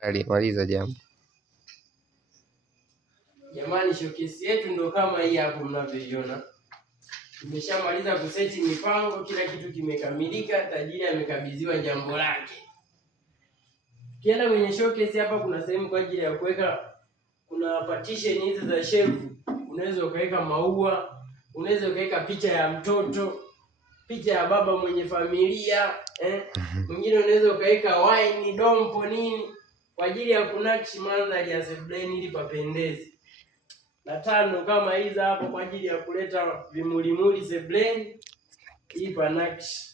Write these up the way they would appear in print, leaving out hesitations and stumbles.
Alimaliza jambo. Jamani, showcase yetu ndo kama hii hapo mnavyoiona. Tumeshamaliza kuseti mipango, kila kitu kimekamilika, tajiri amekabidhiwa jambo lake. Kienda kwenye showcase hapa kuna sehemu kwa ajili ya kuweka, kuna partition hizi za shelf, unaweza ukaweka maua, unaweza ukaweka picha ya mtoto, picha ya baba mwenye familia, mwingine unaweza ukaweka wine, dompo nini, kwa ajili ya kunakshi mandhari ya sebuleni ili papendeze. Na tano kama hizo hapo kwa ajili ya kuleta vimulimuli sebuleni ili panakshi.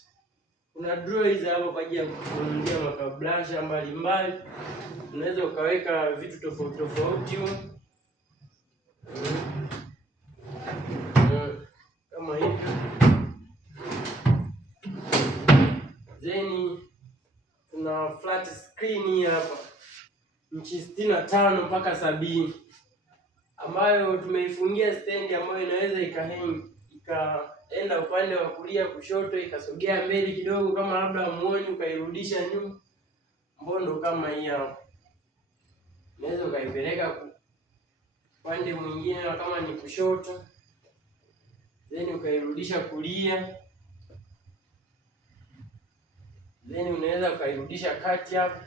Kuna draw hizo hapo kwa ajili ya kufungia makablasha mbalimbali. Unaweza ukaweka vitu tofauti tofauti kama hivi. Then kuna flat screen hapa inchi 65 mpaka 70 ambayo tumeifungia stand ambayo inaweza ikaenda upande wa kulia kushoto, ikasogea mbele kidogo kama labda muone, ukairudisha nyuma. Mbondo kama hii hapo. Unaweza ukaipeleka upande mwingine kama ni kushoto, then ukairudisha kulia, then unaweza ukairudisha kati hapo,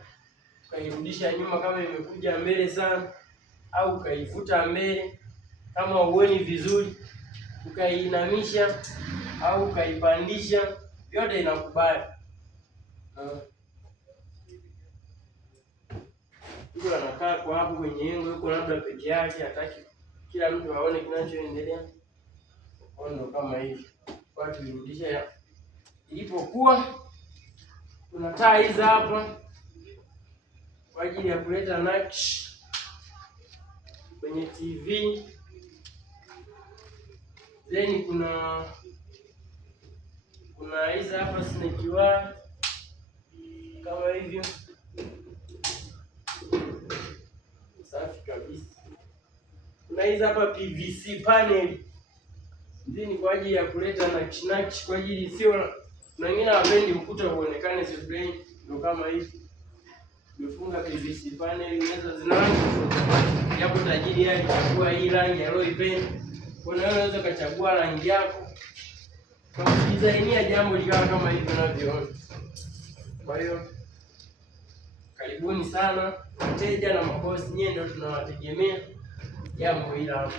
ukairudisha nyuma kama imekuja mbele sana, au ukaifuta mbele kama uweni vizuri, ukaiinamisha au ukaipandisha, yote inakubali. Mtu anakaa kwa hapo kwenye engo yuko labda peke yake, hataki kila mtu aone kinachoendelea. Ndo kama hivi. Kwa tuirudisha ilipokuwa. Kuna taa hizi hapa kwa ajili ya kuleta nakshi kwenye TV. Then kuna hizi hapa snake wire kama hivyo. Safi kabisa. Kuna hizi hapa PVC panel. Hizi ni kwa ajili ya kuleta nakshi kwa ajili sio na wengine hawapendi ukuta uonekane sebuleni, ndio kama hivi. Tumefunga PVC panel, unaweza zinaanza hapo, tajiri yake chagua hii rangi aliyoipenda. Unaweza ukachagua rangi yako kwa designia jambo likawa kama hivi unavyoona. Kwa hiyo karibuni sana wateja na mabosi, nyewe ndio tunawategemea jambo hili hapa.